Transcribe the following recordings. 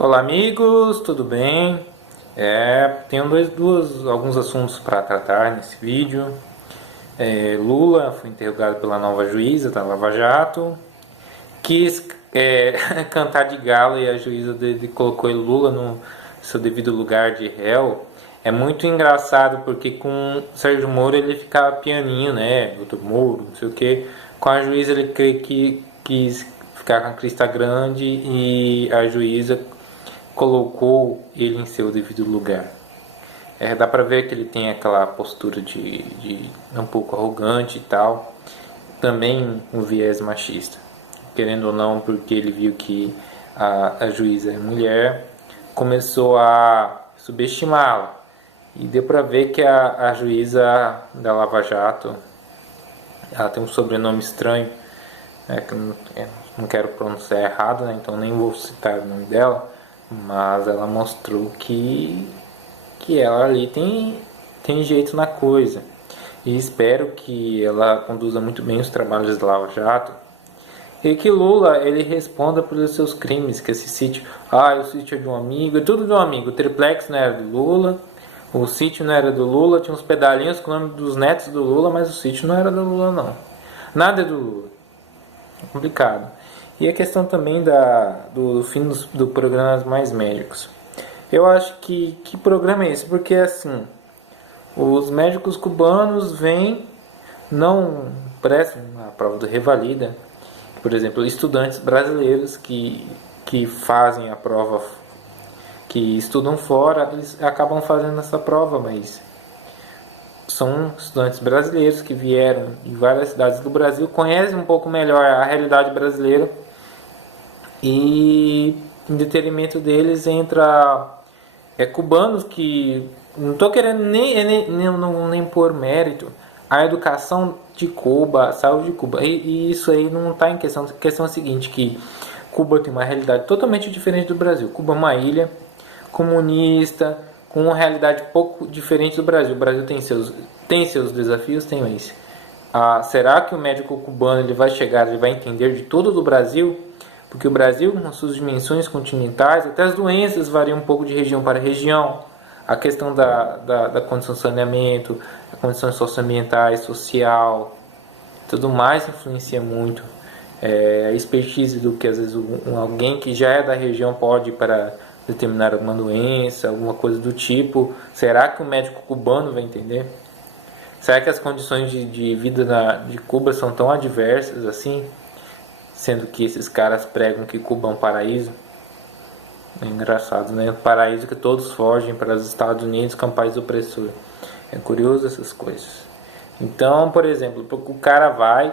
Olá amigos, tudo bem? Tenho alguns assuntos para tratar nesse vídeo. Lula foi interrogado pela nova juíza da Lava Jato, quis cantar de galo e a juíza colocou Lula no seu devido lugar de réu. É muito engraçado porque com o Sérgio Moro ele ficava pianinho, né? Doutor Moro, não sei o que. Com a juíza ele quis ficar com a crista grande e a juíza colocou ele em seu devido lugar. Dá pra ver que ele tem aquela postura de um pouco arrogante e tal. Também um viés machista. Querendo ou não, porque ele viu que a juíza é mulher, começou a subestimá-la. E deu pra ver que a juíza da Lava Jato, ela tem um sobrenome estranho, que eu não quero pronunciar errado, né? Então nem vou citar o nome dela, mas ela mostrou que ela ali tem jeito na coisa. E espero que ela conduza muito bem os trabalhos da Lava Jato e que Lula ele responda pelos seus crimes, que esse sítio, o sítio é de um amigo, é tudo de um amigo. O triplex não era do Lula, o sítio não era do Lula, tinha uns pedalinhos com o nome dos netos do Lula, mas o sítio não era do Lula não. Nada é do Lula. É complicado. E a questão também do fim do programa Mais Médicos. Eu acho que programa é esse? Porque assim, os médicos cubanos vêm, não prestam a prova do Revalida. Por exemplo, estudantes brasileiros que fazem a prova, que estudam fora, eles acabam fazendo essa prova, mas são estudantes brasileiros que vieram de várias cidades do Brasil, conhecem um pouco melhor a realidade brasileira e em detrimento deles entra cubanos que não estou querendo nem pôr mérito a educação de Cuba, a saúde de Cuba, e isso aí não está em questão. A questão é a seguinte, que Cuba tem uma realidade totalmente diferente do Brasil. Cuba é uma ilha comunista com uma realidade pouco diferente do Brasil. O Brasil tem seus desafios, tem isso. Será que o médico cubano ele vai chegar, ele vai entender de tudo do Brasil? Porque o Brasil, com suas dimensões continentais, até as doenças variam um pouco de região para região. A questão da condição de saneamento, a condições socioambientais, social, tudo mais influencia muito. A expertise do que às vezes alguém que já é da região pode para determinar alguma doença, alguma coisa do tipo. Será que o médico cubano vai entender? Será que as condições de vida de Cuba são tão adversas assim? Sendo que esses caras pregam que Cuba é um paraíso. É engraçado, né? Um paraíso que todos fogem para os Estados Unidos, que é um país opressor. É curioso essas coisas. Então, por exemplo, o cara vai,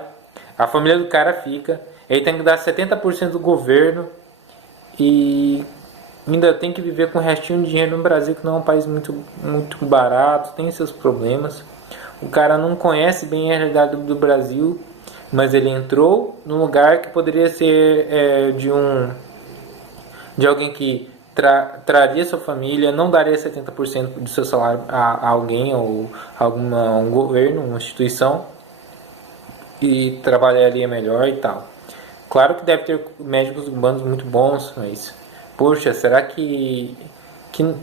a família do cara fica, ele tem que dar 70% do governo e ainda tem que viver com um restinho de dinheiro no Brasil, que não é um país muito, muito barato, tem seus problemas. O cara não conhece bem a realidade do Brasil, mas ele entrou num lugar que poderia ser de alguém que traria sua família, não daria 70% do seu salário a alguém ou a um governo, uma instituição, e trabalharia melhor e tal. Claro que deve ter médicos cubanos muito bons, mas poxa, será que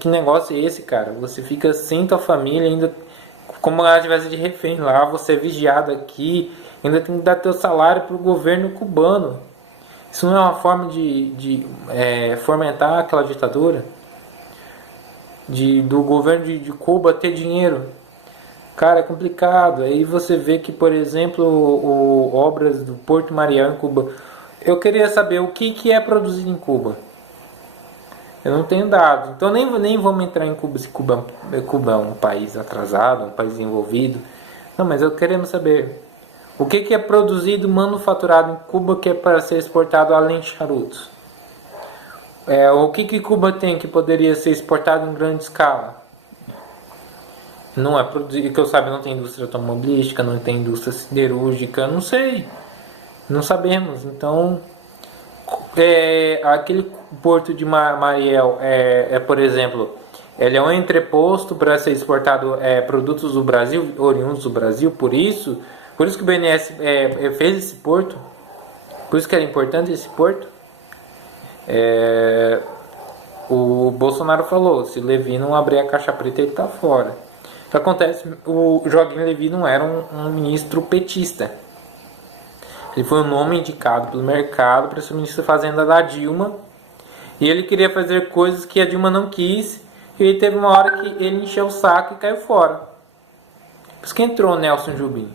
negócio é esse, cara? Você fica sem tua família, ainda como ela estivesse de refém lá, você é vigiado aqui, ainda tem que dar teu salário para o governo cubano. Isso não é uma forma de fomentar aquela ditadura? Do governo de Cuba ter dinheiro? Cara, é complicado. Aí você vê que, por exemplo, obras do Porto Mariel em Cuba. Eu queria saber o que é produzido em Cuba. Eu não tenho dados. Então nem vamos entrar em Cuba se Cuba é um país atrasado, um país desenvolvido. Não, mas eu queremos saber o que é produzido, manufaturado em Cuba que é para ser exportado além de charutos. O que Cuba tem que poderia ser exportado em grande escala? Não é produzido, que eu saiba, não tem indústria automobilística, não tem indústria siderúrgica, não sei. Não sabemos. Então, aquele porto de Mariel, por exemplo, ele é um entreposto para ser exportado produtos do Brasil, oriundos do Brasil, por isso que o BNDES fez esse porto, por isso que era importante esse porto. o Bolsonaro falou, se Levi não abrir a caixa preta, ele tá fora. O que acontece? O Joaquim Levy não era um ministro petista. Ele foi um nome indicado pelo mercado para ser ministro da Fazenda da Dilma. E ele queria fazer coisas que a Dilma não quis. E aí teve uma hora que ele encheu o saco e caiu fora. Por isso que entrou o Nelson Jobim.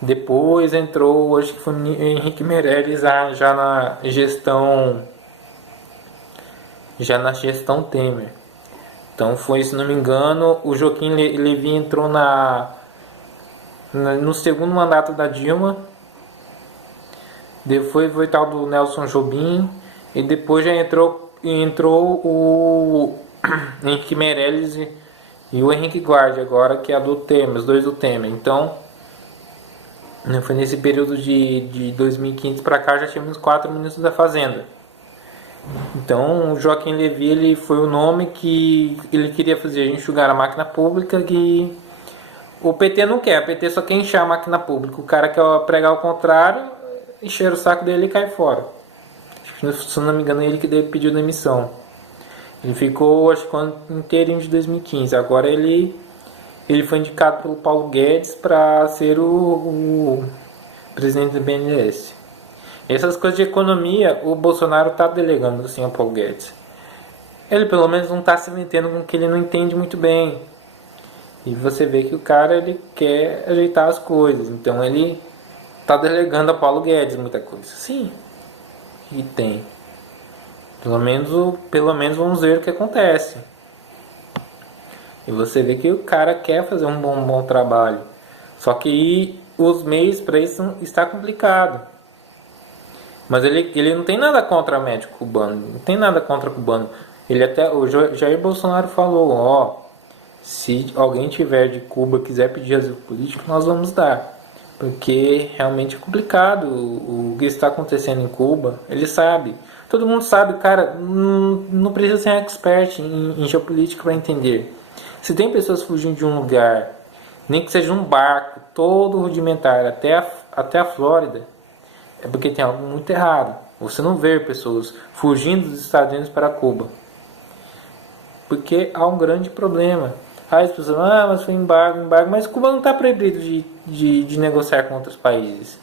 Depois entrou, acho que foi o Henrique Meirelles já na gestão Temer. Então foi, se não me engano, o Joaquim Levy entrou no segundo mandato da Dilma. Depois foi tal do Nelson Jobim. E depois já entrou o Henrique Meirelles e o Henrique Guardi agora, que é a do Temer, os dois do Temer. Então, foi nesse período de 2015 para cá, já tínhamos 4 ministros da Fazenda. Então, o Joaquim Levy, ele foi o nome que ele queria fazer enxugar a máquina pública, que o PT não quer. O PT só quer inchar a máquina pública. O cara quer pregar o contrário, encher o saco dele e cai fora. Se não me engano, ele que pediu demissão. Ele ficou, acho que inteirinho de 2015. Agora ele foi indicado pelo Paulo Guedes para ser o presidente do BNDES. Essas coisas de economia, o Bolsonaro está delegando assim ao Paulo Guedes. Ele pelo menos não está se metendo com o que ele não entende muito bem. E você vê que o cara, ele quer ajeitar as coisas. Então ele está delegando ao Paulo Guedes muita coisa. Sim. E tem. Pelo menos vamos ver o que acontece. E você vê que o cara quer fazer um bom trabalho. Só que os meios para isso está complicado. Mas ele não tem nada contra médico cubano. Não tem nada contra cubano. O Jair Bolsonaro falou, se alguém tiver de Cuba quiser pedir asilo político, nós vamos dar. Porque realmente é complicado o que está acontecendo em Cuba. Ele sabe. Todo mundo sabe, cara. Não precisa ser expert em geopolítica para entender. Se tem pessoas fugindo de um lugar, nem que seja um barco todo rudimentar até a Flórida, é porque tem algo muito errado. Você não vê pessoas fugindo dos Estados Unidos para Cuba. Porque há um grande problema. As pessoas falam, mas foi embargo. Mas Cuba não está proibido de negociar com outros países.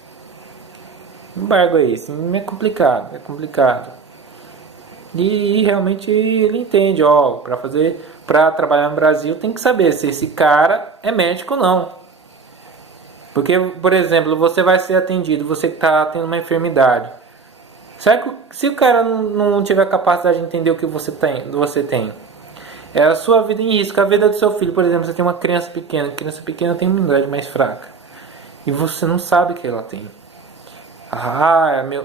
Embargo é esse. É complicado. E realmente ele entende, para trabalhar no Brasil tem que saber se esse cara é médico ou não. Porque, por exemplo, você vai ser atendido, você que está tendo uma enfermidade. Será que se o cara não tiver capacidade de entender o que você tem, é a sua vida em risco, a vida do seu filho. Por exemplo, você tem uma criança pequena. A criança pequena tem uma imunidade mais fraca. E você não sabe o que ela tem.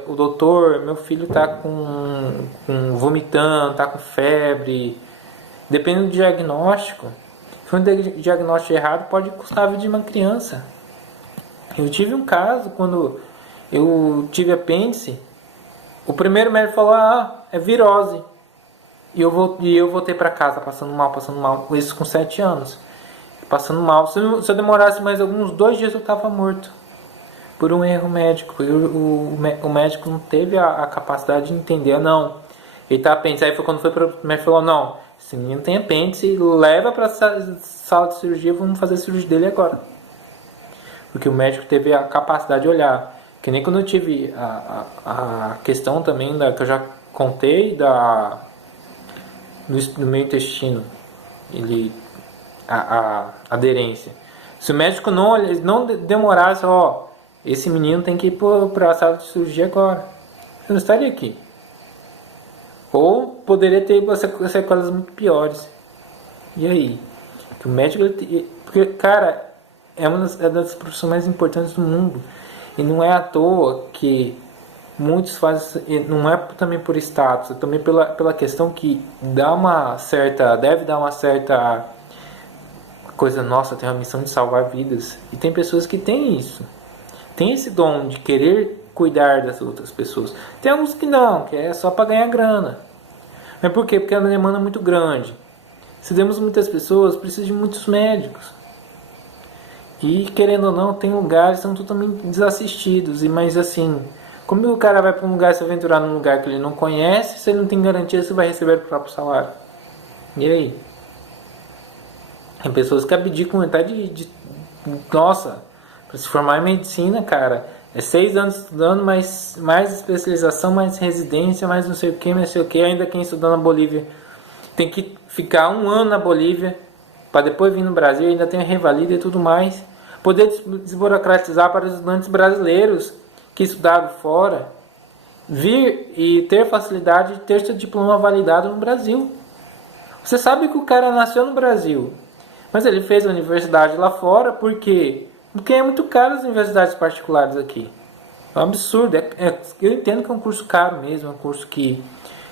O doutor, meu filho está com vomitando, está com febre. Dependendo do diagnóstico. Se for um diagnóstico errado, pode custar a vida de uma criança. Eu tive um caso, quando eu tive apêndice, o primeiro médico falou, é virose. E eu voltei para casa passando mal, isso com 7 anos. Passando mal. Se eu demorasse mais alguns 2 dias, eu estava morto. Por um erro médico. O médico não teve a capacidade de entender, não. Ele tá apêndice. Aí foi quando foi para o médico e falou, não, esse menino tem apêndice, leva para a sala de cirurgia, vamos fazer a cirurgia dele agora. Porque o médico teve a capacidade de olhar. Que nem quando eu tive a questão também, que eu já contei, do meu intestino, a aderência. Se o médico não demorasse, esse menino tem que ir para a sala de cirurgia agora, eu não estaria aqui. Ou poderia ter sequelas muito piores. E aí? Que o médico, porque, cara, é uma das profissões mais importantes do mundo. E não é à toa que muitos fazem, não é também por status, é também pela questão que deve dar uma certa coisa, nossa, tem uma missão de salvar vidas. E tem pessoas que têm isso, tem esse dom de querer cuidar das outras pessoas. Tem alguns que não, que é só para ganhar grana. Mas por quê? Porque a demanda é muito grande. Se temos muitas pessoas, precisa de muitos médicos. E querendo ou não, tem lugares que são totalmente desassistidos. Mas assim, Como o cara vai para um lugar se aventurar num lugar que ele não conhece, se ele não tem garantia se vai receber o próprio salário? E aí? Tem pessoas que abdicam metade nossa, para se formar em medicina, cara, é 6 anos estudando, mais especialização, mais residência, mais não sei o que, ainda quem estuda na Bolívia tem que ficar 1 ano na Bolívia para depois vir no Brasil, ainda tem a revalida e tudo mais. Poder desburocratizar para os estudantes brasileiros que estudaram fora vir e ter facilidade de ter seu diploma validado no Brasil. Você sabe que o cara nasceu no Brasil, mas ele fez a universidade lá fora porque é muito caro as universidades particulares aqui. É um absurdo. Eu entendo que é um curso caro mesmo, é um curso que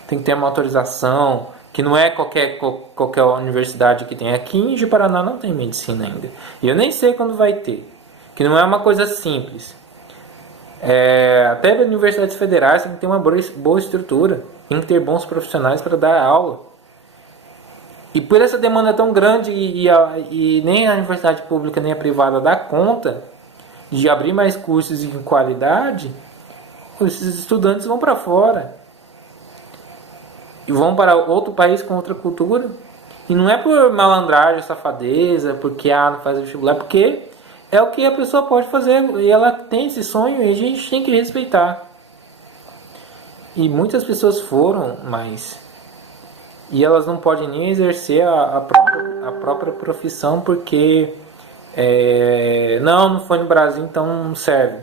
tem que ter uma autorização, que não é qualquer universidade que tem. Aqui em Ji-Paraná não tem medicina ainda. E eu nem sei quando vai ter. Que não é uma coisa simples. Até universidades federais tem que ter uma boa estrutura. Tem que ter bons profissionais para dar aula. E por essa demanda tão grande e nem a universidade pública nem a privada dá conta de abrir mais cursos em qualidade, esses estudantes vão para fora. E vão para outro país com outra cultura. E não é por malandragem, safadeza, porque não faz vestibular, porque é o que a pessoa pode fazer e ela tem esse sonho e a gente tem que respeitar. E muitas pessoas foram, e elas não podem nem exercer a própria profissão porque não foi no Brasil, então não serve.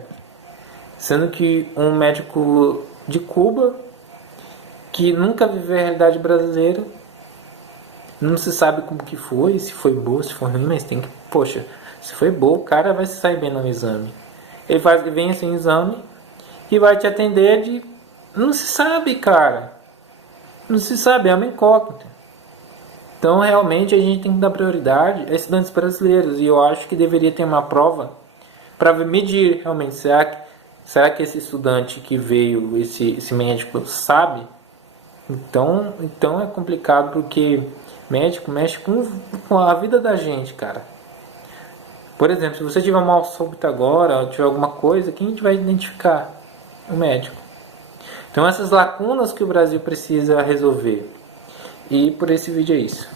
Sendo que um médico de Cuba que nunca viveu a realidade brasileira, não se sabe como que foi, se foi boa, se foi ruim, mas tem que, poxa, se foi boa, o cara vai se sair bem no exame. Ele vem assim no exame e vai te atender não se sabe, cara. Não se sabe, é uma incógnita. Então, realmente, a gente tem que dar prioridade a estudantes brasileiros. E eu acho que deveria ter uma prova para medir, realmente, será que esse estudante que veio, esse médico, sabe? Então é complicado, porque médico mexe com a vida da gente, cara. Por exemplo, se você tiver um mal súbito agora, ou tiver alguma coisa, quem a gente vai identificar? O médico. Então essas lacunas que o Brasil precisa resolver. E por esse vídeo é isso.